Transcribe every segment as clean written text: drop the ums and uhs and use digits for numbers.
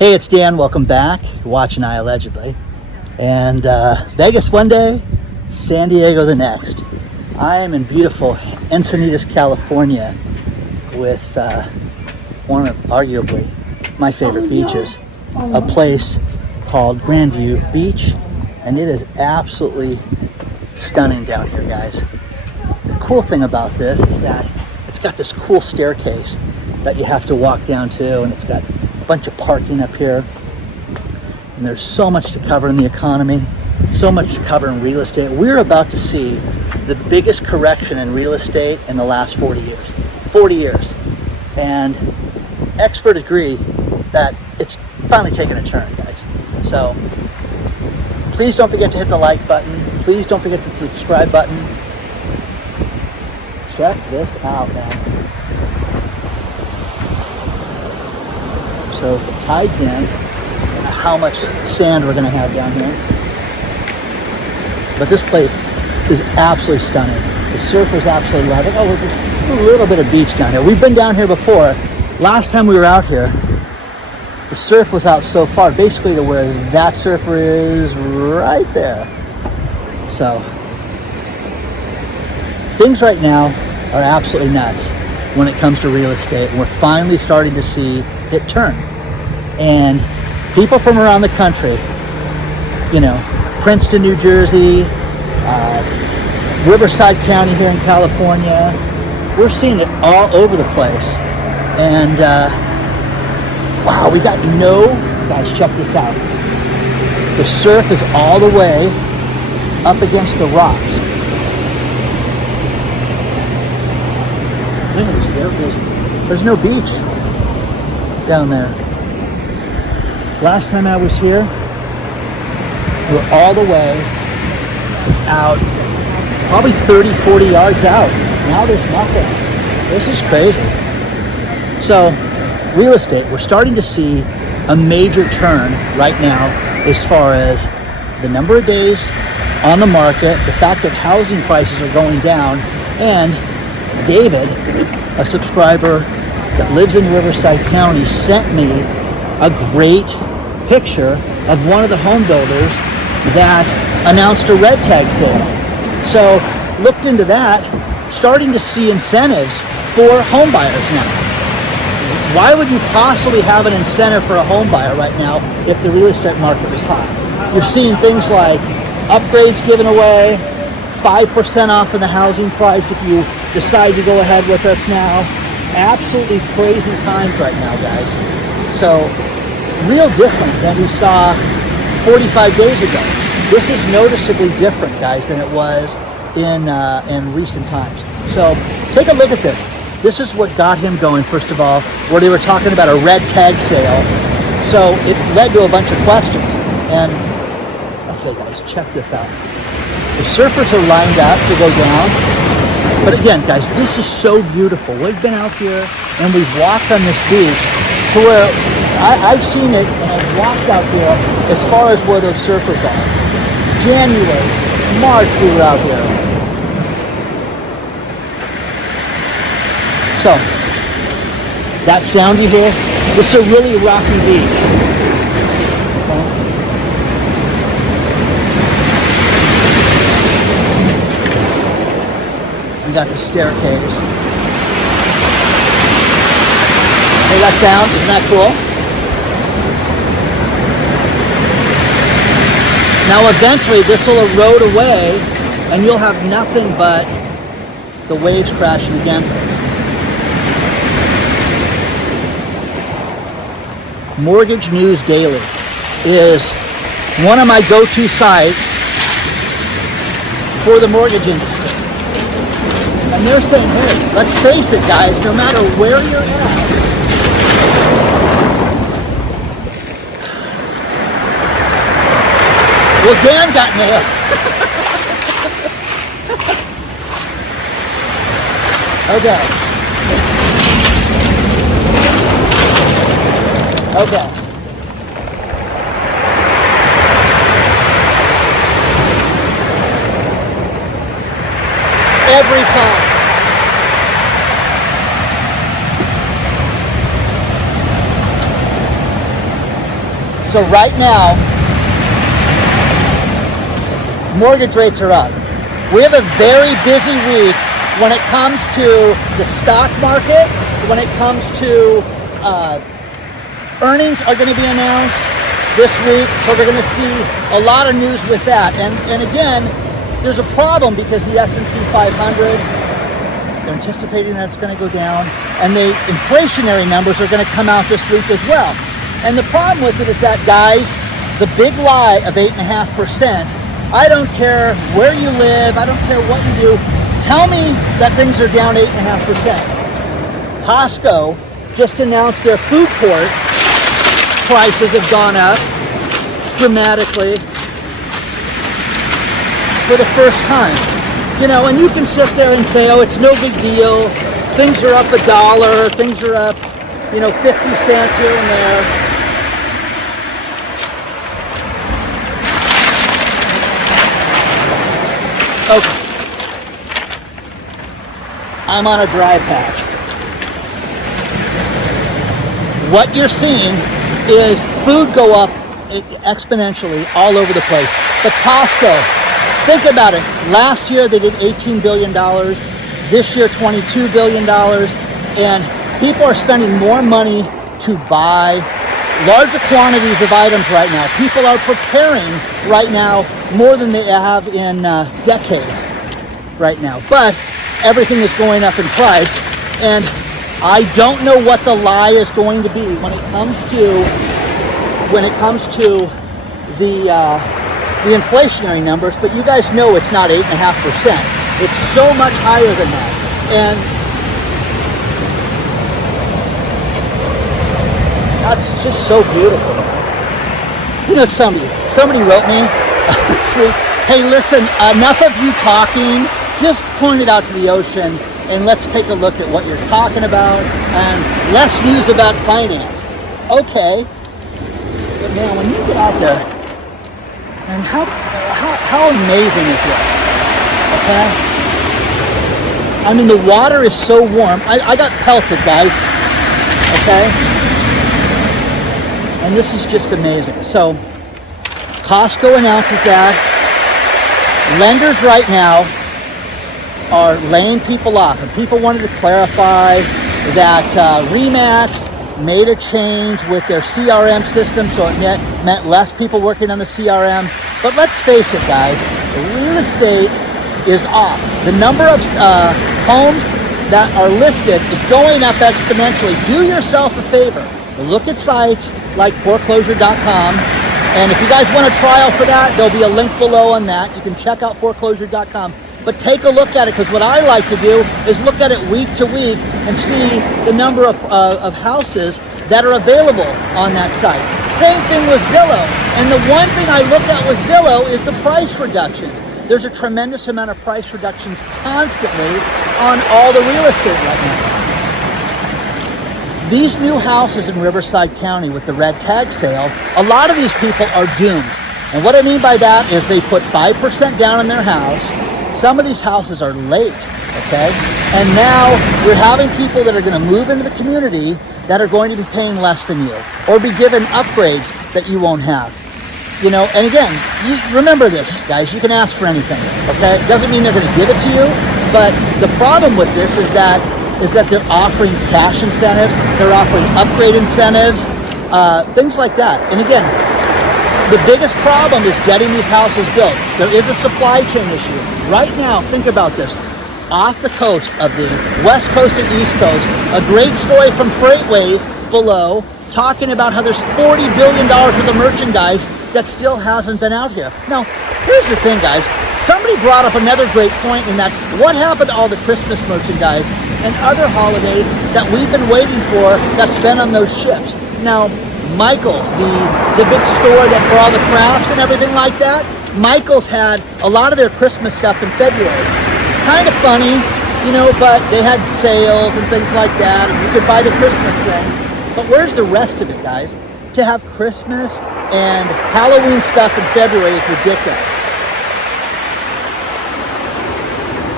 Hey, it's Dan. Welcome back. You're watching iAllegedly. And Vegas one day, San Diego the next. I am in beautiful Encinitas, California with one of arguably my favorite beaches, a place called Grandview Beach. And it is absolutely stunning down here, guys. The cool thing about this is that it's got this cool staircase that you have to walk down to, and it's got a bunch of parking up here. And there's so much to cover in the economy, so much to cover in real estate. We're about to see the biggest correction in real estate in the last 40 years. 40 years. And experts agree that it's finally taken a turn, guys. So please don't forget to hit the like button. Please don't forget the subscribe button. Check this out, man. So the tide's in, and how much sand we're going to have down here. But this place is absolutely stunning. The surf is absolutely lovely. Oh, there's a little bit of beach down here. We've been down here before. Last time we were out here, the surf was out so far, basically to where that surfer is right there. So things right now are absolutely nuts when it comes to real estate. We're finally starting to see it turn. And people from around the country, you know, Princeton, New Jersey, Riverside County here in California, we're seeing it all over the place. And wow, we got guys, check this out. The surf is all the way up against the rocks. There's no beach down there. Last time I was here, we were all the way out, probably 30, 40 yards out. Now there's nothing. This is crazy. So, real estate, we're starting to see a major turn right now as far as the number of days on the market, the fact that housing prices are going down, and David, a subscriber that lives in Riverside County, sent me a great picture of one of the home builders that announced a red tag sale. So looked into that, starting to see incentives for home buyers now. Why would you possibly have an incentive for a home buyer right now if the real estate market was hot? You're seeing things like upgrades given away, 5% off in the housing price if you decide to go ahead with us now. Absolutely crazy times right now, guys. So real different than we saw 45 days ago. This is noticeably different, guys, than it was in recent times. So take a look at this. This is what got him going, first of all, where they were talking about a red tag sale. So it led to a bunch of questions. And okay, guys, check this out. The surfers are lined up to go down. But again, guys, this is so beautiful. We've been out here and we've walked on this beach to where I've seen it, and I've walked out there as far as where those surfers are. January, March, we were out here. So, that sound you hear, this is a really rocky beach. We got the staircase. Hey, that sound, isn't that cool? Now eventually this will erode away and you'll have nothing but the waves crashing against us. Mortgage News Daily is one of my go-to sites for the mortgage industry. And they're saying, hey, let's face it, guys, no matter where you're at, well, Dan got nailed. Okay. Okay. Every time. So right now, mortgage rates are up. We have a very busy week when it comes to the stock market, when it comes to earnings are going to be announced this week, so we're going to see a lot of news with that. And again, there's a problem because the S&P 500, they're anticipating that it's going to go down, and the inflationary numbers are going to come out this week as well. And the problem with it is that, guys, the big lie of 8.5%, I don't care where you live, I don't care what you do, tell me that things are down 8.5%. Costco just announced their food court prices have gone up dramatically for the first time. You know, and you can sit there and say, oh, it's no big deal. Things are up $1, things are up, 50 cents here and there. Okay. I'm on a dry patch. What you're seeing is food go up exponentially all over the place. But Costco, think about it. Last year they did $18 billion. This year $22 billion. And people are spending more money to buy larger quantities of items right now. People are preparing right now more than they have in decades right now. But everything is going up in price, and I don't know what the lie is going to be when it comes to the inflationary numbers. But you guys know it's not 8.5%. It's so much higher than that. And that's just so beautiful. Somebody wrote me this week, hey, listen, enough of you talking. Just point it out to the ocean and let's take a look at what you're talking about and less news about finance. Okay. But man, when you get out there, and how amazing is this? Okay? I mean, the water is so warm. I got pelted, guys. Okay? And this is just amazing. So, Costco announces that. Lenders right now are laying people off. And people wanted to clarify that RE/MAX made a change with their CRM system, so it meant less people working on the CRM. But let's face it, guys, real estate is off. The number of homes that are listed is going up exponentially. Do yourself a favor. Look at sites like Foreclosure.com. And if you guys want a trial for that, there'll be a link below on that. You can check out Foreclosure.com. But take a look at it, because what I like to do is look at it week to week and see the number of houses that are available on that site. Same thing with Zillow. And the one thing I look at with Zillow is the price reductions. There's a tremendous amount of price reductions constantly on all the real estate right now. These new houses in Riverside County with the red tag sale, a lot of these people are doomed. And what I mean by that is they put 5% down on their house. Some of these houses are late, okay? And now you're having people that are going to move into the community that are going to be paying less than you, or be given upgrades that you won't have. And again, you remember this, guys, you can ask for anything, okay? It doesn't mean they're going to give it to you, but the problem with this is that they're offering cash incentives, they're offering upgrade incentives, things like that. And again, the biggest problem is getting these houses built. There is a supply chain issue. Right now, think about this. Off the coast of the West Coast and East Coast, a great story from Freightways below, talking about how there's $40 billion worth of merchandise that still hasn't been out here. Now, here's the thing, guys. Somebody brought up another great point in that what happened to all the Christmas merchandise and other holidays that we've been waiting for that's been on those ships? Now, Michael's, the big store that for all the crafts and everything like that, Michael's had a lot of their Christmas stuff in February. Kind of funny, but they had sales and things like that, and you could buy the Christmas things. But where's the rest of it, guys? To have Christmas and Halloween stuff in February is ridiculous.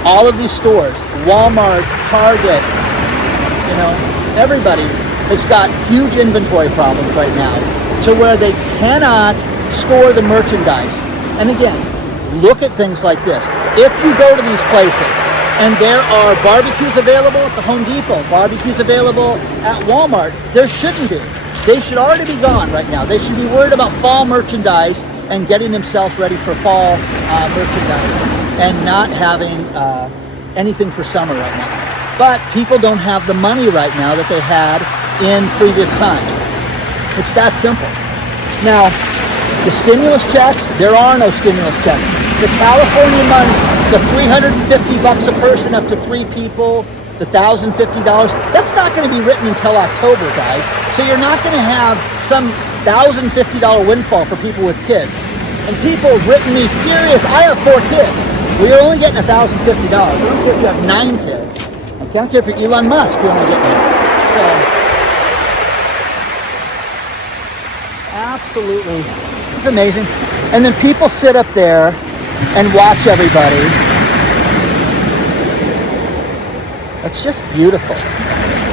All of these stores, Walmart, Target, everybody has got huge inventory problems right now. to where they cannot store the merchandise. And again, look at things like this. If you go to these places and there are barbecues available at the Home Depot, barbecues available at Walmart, there shouldn't be. They should already be gone right now. They should be worried about fall merchandise and getting themselves ready for fall merchandise and not having anything for summer right now. But people don't have the money right now that they had in previous times. It's that simple. Now, the stimulus checks, there are no stimulus checks. The California money, the $350 a person up to 3 people, the $1,050, that's not going to be written until October, guys. So you're not going to have some $1,050 windfall for people with kids. And people have written me furious. I have 4 kids. Well, you're only getting $1,050. I don't care if you have 9 kids. Okay, I don't care if you're Elon Musk, you're only getting it. So, absolutely, it's amazing. And then people sit up there and watch everybody. It's just beautiful.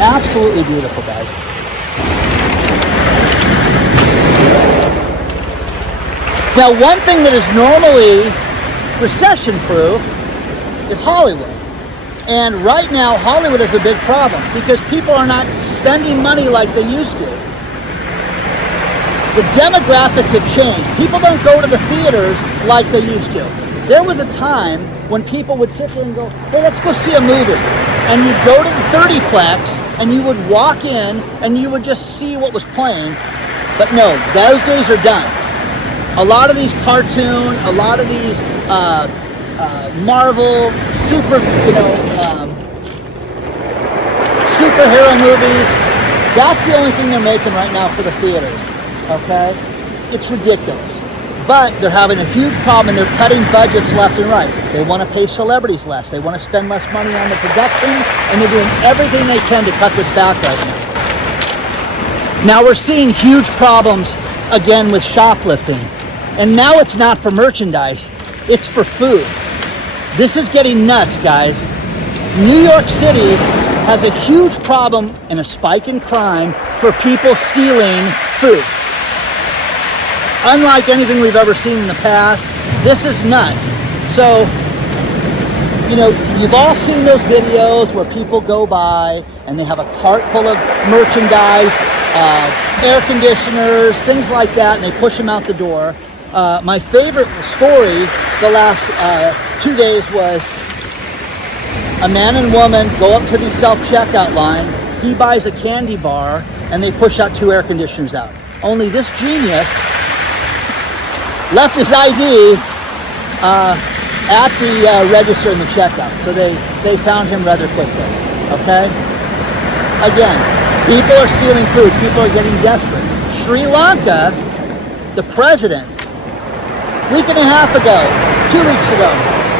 Absolutely beautiful, guys. Now, one thing that is normally recession-proof is Hollywood. And right now, Hollywood is a big problem because people are not spending money like they used to. The demographics have changed. People don't go to the theaters like they used to. There was a time when people would sit there and go, hey, let's go see a movie. And you'd go to the 30-plex and you would walk in and you would just see what was playing. But no, those days are done. A lot of these cartoon, a lot of these Marvel, superhero movies, that's the only thing they're making right now for the theaters, okay? It's ridiculous. But they're having a huge problem and they're cutting budgets left and right. They want to pay celebrities less. They want to spend less money on the production, and they're doing everything they can to cut this back right now. Now we're seeing huge problems again with shoplifting. And now it's not for merchandise, it's for food. This is getting nuts, guys. New York City has a huge problem and a spike in crime for people stealing food. Unlike anything we've ever seen in the past, this is nuts. So, you've all seen those videos where people go by and they have a cart full of merchandise, air conditioners, things like that, and they push them out the door. My favorite story the last 2 days was a man and woman go up to the self-checkout line. He buys a candy bar and they push out 2 air conditioners out. Only this genius left his ID at the register in the checkout. So they found him rather quickly, okay? Again, people are stealing food. People are getting desperate. Sri Lanka, the president, week and a half ago, 2 weeks ago,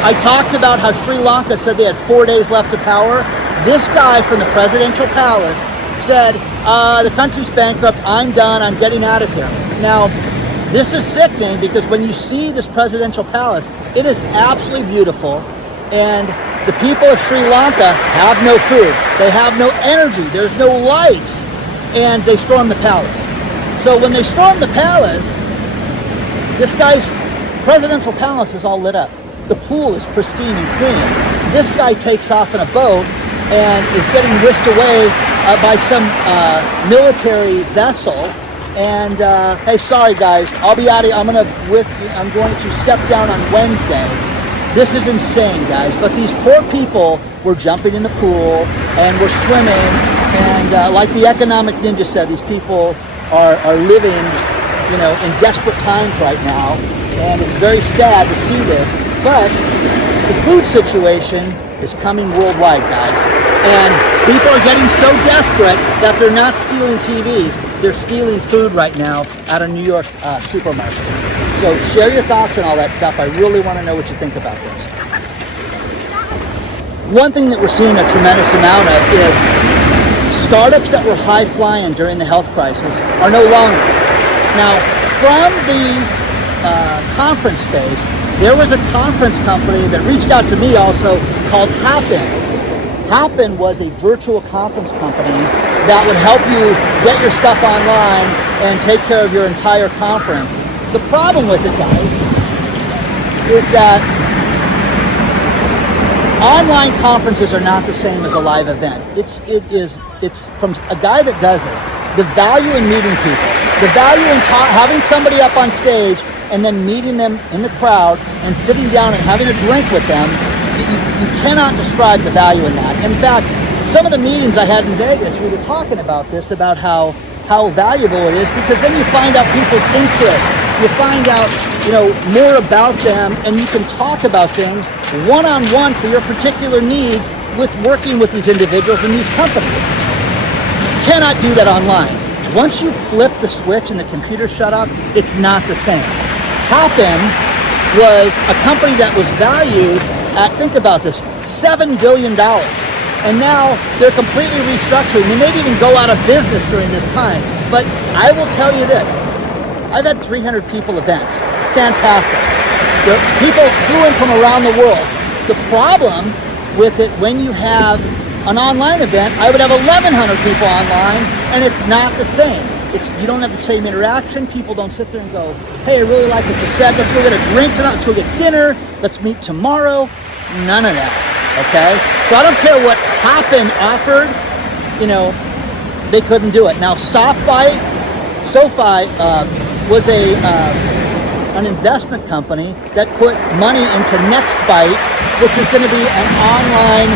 I talked about how Sri Lanka said they had 4 days left of power. This guy from the presidential palace said, the country's bankrupt, I'm done, I'm getting out of here. Now, this is sickening because when you see this presidential palace, it is absolutely beautiful, and the people of Sri Lanka have no food, they have no energy, there's no lights, and they storm the palace. So when they storm the palace, this guy's presidential palace is all lit up. The pool is pristine and clean. This guy takes off in a boat and is getting whisked away by some military vessel. And hey, sorry guys, I'll be out of here. I'm going to step down on Wednesday. This is insane, guys. But these poor people were jumping in the pool and were swimming. And like the economic ninja said, these people are living, in desperate times right now. And it's very sad to see this. But the food situation is coming worldwide, guys. And people are getting so desperate that they're not stealing TVs. They're stealing food right now out of New York supermarkets. So share your thoughts on all that stuff. I really want to know what you think about this. One thing that we're seeing a tremendous amount of is startups that were high-flying during the health crisis are no longer. Now, from the conference space, there was a conference company that reached out to me also called Happen. Happen was a virtual conference company that would help you get your stuff online and take care of your entire conference. The problem with it, guys, is that online conferences are not the same as a live event. It's from a guy that does this. The value in meeting people, the value in having somebody up on stage and then meeting them in the crowd and sitting down and having a drink with them, you cannot describe the value in that. In fact, some of the meetings I had in Vegas, we were talking about this, about how valuable it is, because then you find out people's interests. You find out, more about them, and you can talk about things one-on-one for your particular needs with working with these individuals and these companies. You cannot do that online. Once you flip the switch and the computer shut off, it's not the same. Happen was a company that was valued at, think about this, $7 billion. And now they're completely restructuring. They may even go out of business during this time. But I will tell you this, I've had 300 people events. Fantastic. The people flew in from around the world. The problem with it, when you have an online event, I would have 1,100 people online, and it's not the same. You don't have the same interaction. People don't sit there and go, hey, I really like what you said. Let's go get a drink tonight. Let's go get dinner. Let's meet tomorrow. None of that, okay? So I don't care what Happen offered, they couldn't do it. Now, SoFi was an investment company that put money into NextBite, which was going to be an online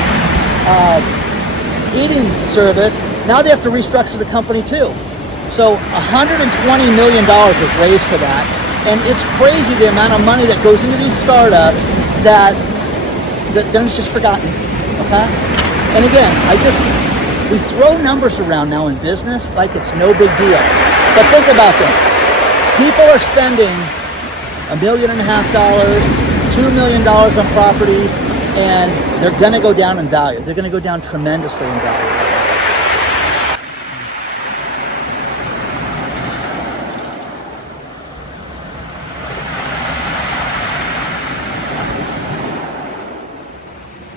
eating service. Now they have to restructure the company too. So $120 million was raised for that. And it's crazy the amount of money that goes into these startups that then it's just forgotten, okay? And again, we throw numbers around now in business like it's no big deal. But think about this. People are spending $1.5 million, $2 million on properties, and they're gonna go down in value. They're gonna go down tremendously in value.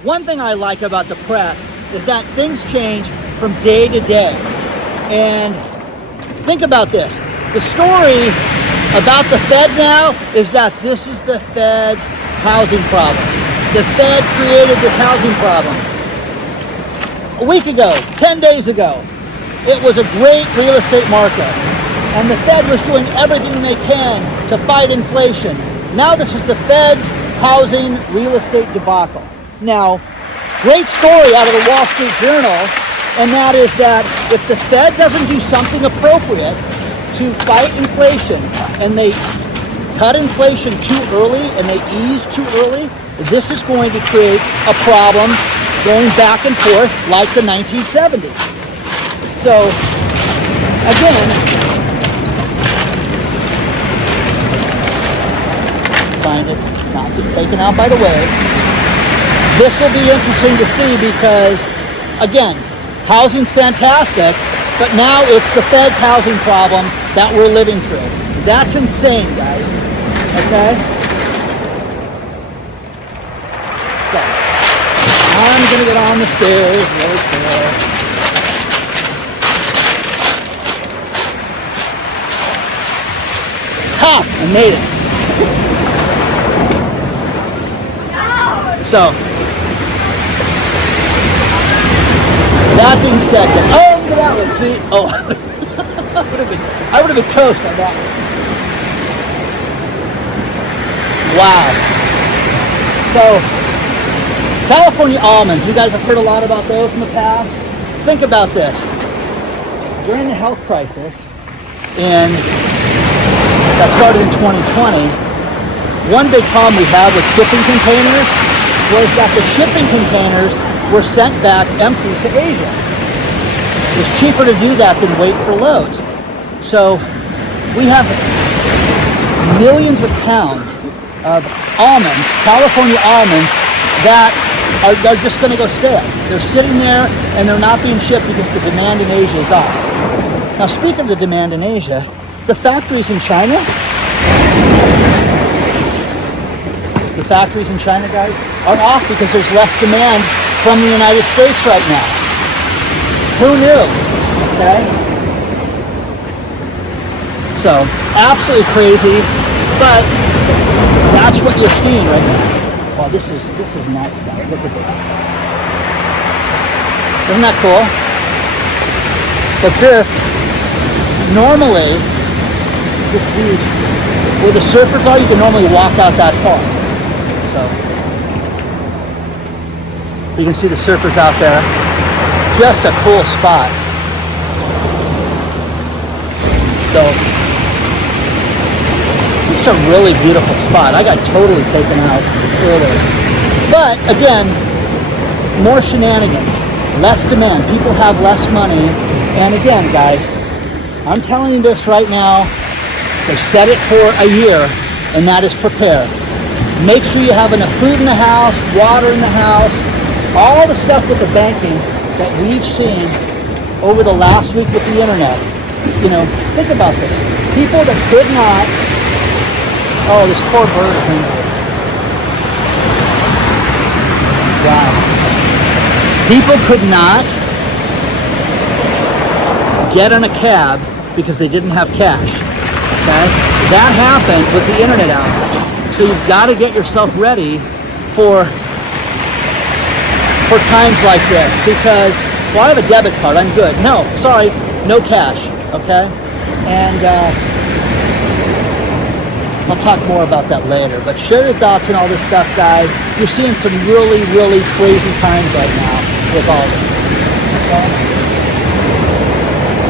One thing I like about the press is that things change from day to day. And think about this. The story about the Fed now is that this is the Fed's housing problem. The Fed created this housing problem. A week ago, 10 days ago, it was a great real estate market. And the Fed was doing everything they can to fight inflation. Now this is the Fed's housing real estate debacle. Now, great story out of the Wall Street Journal, and that is that if the Fed doesn't do something appropriate to fight inflation, and they cut inflation too early and they ease too early, this is going to create a problem going back and forth like the 1970s. So, again, trying to not be taken out by the waves. This will be interesting to see because, again, housing's fantastic, but now it's the Fed's housing problem that we're living through. That's insane, guys. Okay? So, I'm going to get on the stairs really quick. Ha! I made it. So, that being said, oh, look at that one, see? Oh, I would have been toast on that one. Wow. So, California almonds, you guys have heard a lot about those in the past. Think about this. During the health crisis, that started in 2020, one big problem we have with shipping containers was that the shipping containers were sent back empty to Asia. It was cheaper to do that than wait for loads. So we have millions of pounds of almonds, California almonds, that are just going to go stale. They're sitting there and they're not being shipped because the demand in Asia is off. Now, speaking of the demand in Asia, the factories in China, the factories in China, guys, are off because there's less demand from the United States right now. Who knew? Okay? So, absolutely crazy, but that's what you're seeing right now. Wow, this is nuts, guys. Look at this. Isn't that cool? But this, normally, this beach, where the surfers are, you can normally walk out that far. So, you can see the surfers out there. Just a cool spot. So, just a really beautiful spot. I got totally taken out earlier. But, again, more shenanigans. Less demand. People have less money. And again, guys, I'm telling you this right now. They've said it for a year, and that is prepare. Make sure you have enough food in the house, water in the house, all the stuff with the banking that we've seen over the last week with the internet. You know, think about this. People that could not, oh, this poor bird is injured. Wow. People could not get in a cab because they didn't have cash. Okay? That happened with the internet outage. So you've got to get yourself ready for times like this, because, well, I have a debit card, I'm good. No, sorry, no cash, okay? And I'll talk more about that later, but share your thoughts on all this stuff, guys. You're seeing some really, really crazy times right now with all this, okay?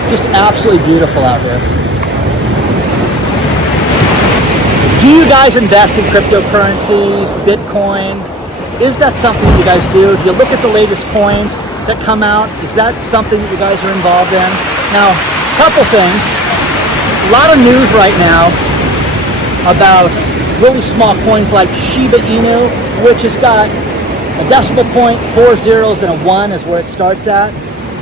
Just absolutely beautiful out here. Do you guys invest in cryptocurrencies, Bitcoin? Is that something you guys do? Do you look at the latest coins that come out? Is that something that you guys are involved in? Now, a couple things. A lot of news right now about really small coins like Shiba Inu, which has got a decimal point, 4 zeros, and a 1 is where it starts at.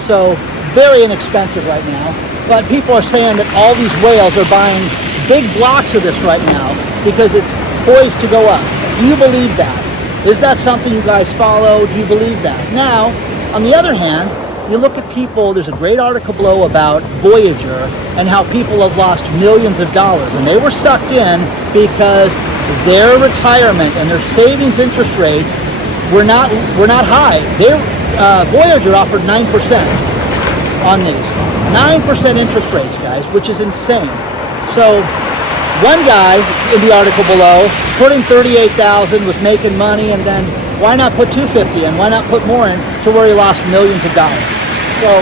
So very inexpensive right now. But people are saying that all these whales are buying big blocks of this right now because it's poised to go up. Do you believe that? Is that something you guys follow? Do you believe that? Now, on the other hand, you look at people, there's a great article below about Voyager and how people have lost millions of dollars. And they were sucked in because their retirement and their savings interest rates were not high. Voyager offered 9% on these. 9% interest rates, guys, which is insane. So, one guy in the article below put in $38,000, was making money, and then why not put $250 and why not put more in to where he lost millions of dollars? So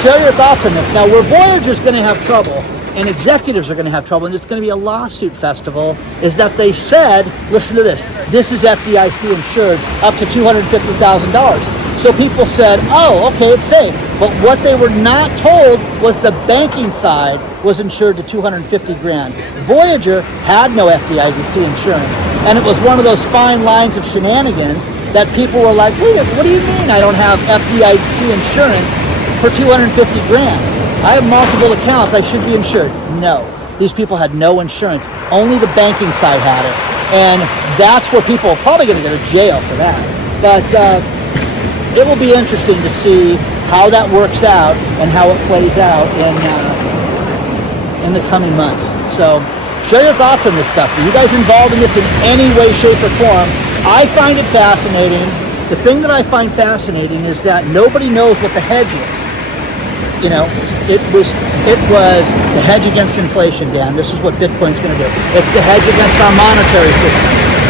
share your thoughts on this. Now, where Voyager's going to have trouble and executives are going to have trouble, and there's going to be a lawsuit festival, is that they said, listen to this is FDIC insured up to $250,000. So people said, oh, okay, it's safe. But what they were not told was the banking side was insured to $250,000. Voyager had no FDIC insurance. And it was one of those fine lines of shenanigans that people were like, wait, what do you mean I don't have FDIC insurance for $250,000? I have multiple accounts, I should be insured. No, these people had no insurance. Only the banking side had it. And that's where people are probably going to go to jail for that. But it will be interesting to see how that works out and how it plays out in the coming months. So share your thoughts on this stuff. Are you guys involved in this in any way, shape, or form? I find it fascinating. The thing that I find fascinating is that nobody knows what the hedge is. You know, it was the hedge against inflation, Dan. This is what Bitcoin's going to do. It's the hedge against our monetary system.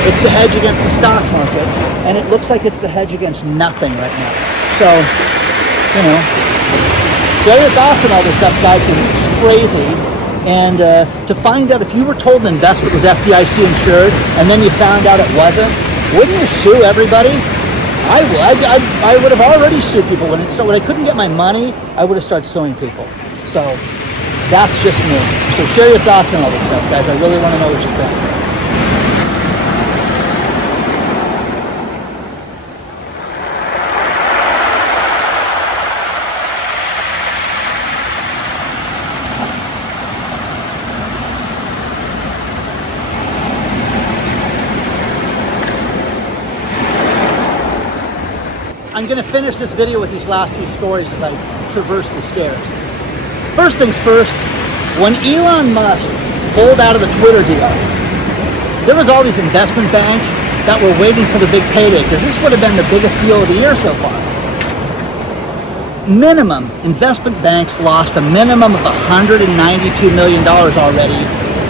It's the hedge against the stock market. And it looks like it's the hedge against nothing right now. So, you know, share your thoughts on all this stuff, guys, because this is crazy. And to find out if you were told an investment was FDIC insured and then you found out it wasn't, wouldn't you sue everybody? I would. I would have already sued people when I couldn't get my money. I would have started suing people. So that's just me. So share your thoughts on all this stuff, guys. I really want to know what you think. I'm going to finish this video with these last few stories as I traverse the stairs. First things first, when Elon Musk pulled out of the Twitter deal, there was all these investment banks that were waiting for the big payday, because this would have been the biggest deal of the year so far. Minimum, investment banks lost a minimum of $192 million already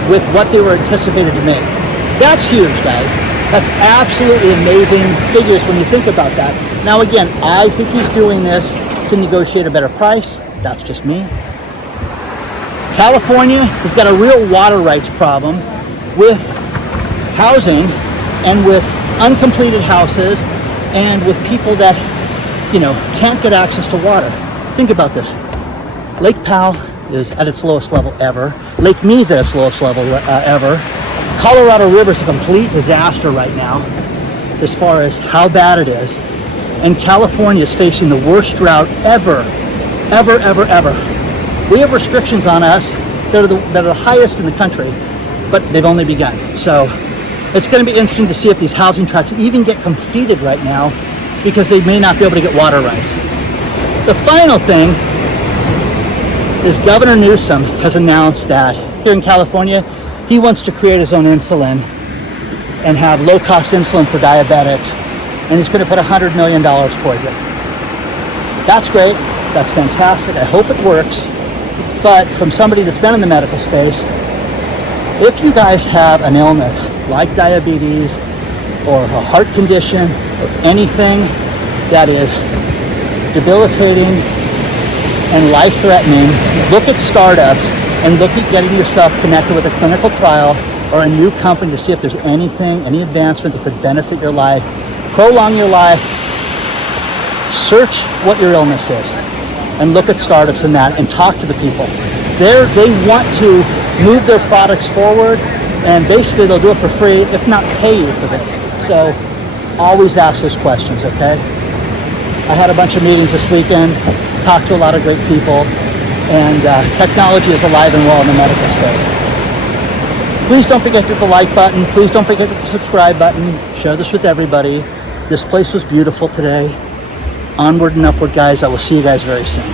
with what they were anticipated to make. That's huge, guys. That's absolutely amazing figures when you think about that. Now again, I think he's doing this to negotiate a better price. That's just me. California has got a real water rights problem with housing and with uncompleted houses and with people that, can't get access to water. Think about this. Lake Powell is at its lowest level ever. Lake Mead's at its lowest level ever. Colorado River is a complete disaster right now as far as how bad it is. And California is facing the worst drought ever. We have restrictions on us that are the highest in the country, but they've only begun. So it's going to be interesting to see if these housing tracts even get completed right now, because they may not be able to get water rights. The final thing is Governor Newsom has announced that here in California, he wants to create his own insulin and have low-cost insulin for diabetics, and he's going to put $100 million towards it. That's great. That's fantastic. I hope it works. But from somebody that's been in the medical space, if you guys have an illness like diabetes or a heart condition or anything that is debilitating and life-threatening, look at startups and look at getting yourself connected with a clinical trial or a new company to see if there's any advancement that could benefit your life, prolong your life. Search what your illness is and look at startups in that and talk to the people. They want to move their products forward, and basically they'll do it for free, if not pay you for this. So always ask those questions, okay? I had a bunch of meetings this weekend, talked to a lot of great people, and technology is alive and well in the medical space. Please don't forget to hit the like button. Please don't forget to hit the subscribe button. Share this with everybody. This place was beautiful today. Onward and upward, guys. I will see you guys very soon.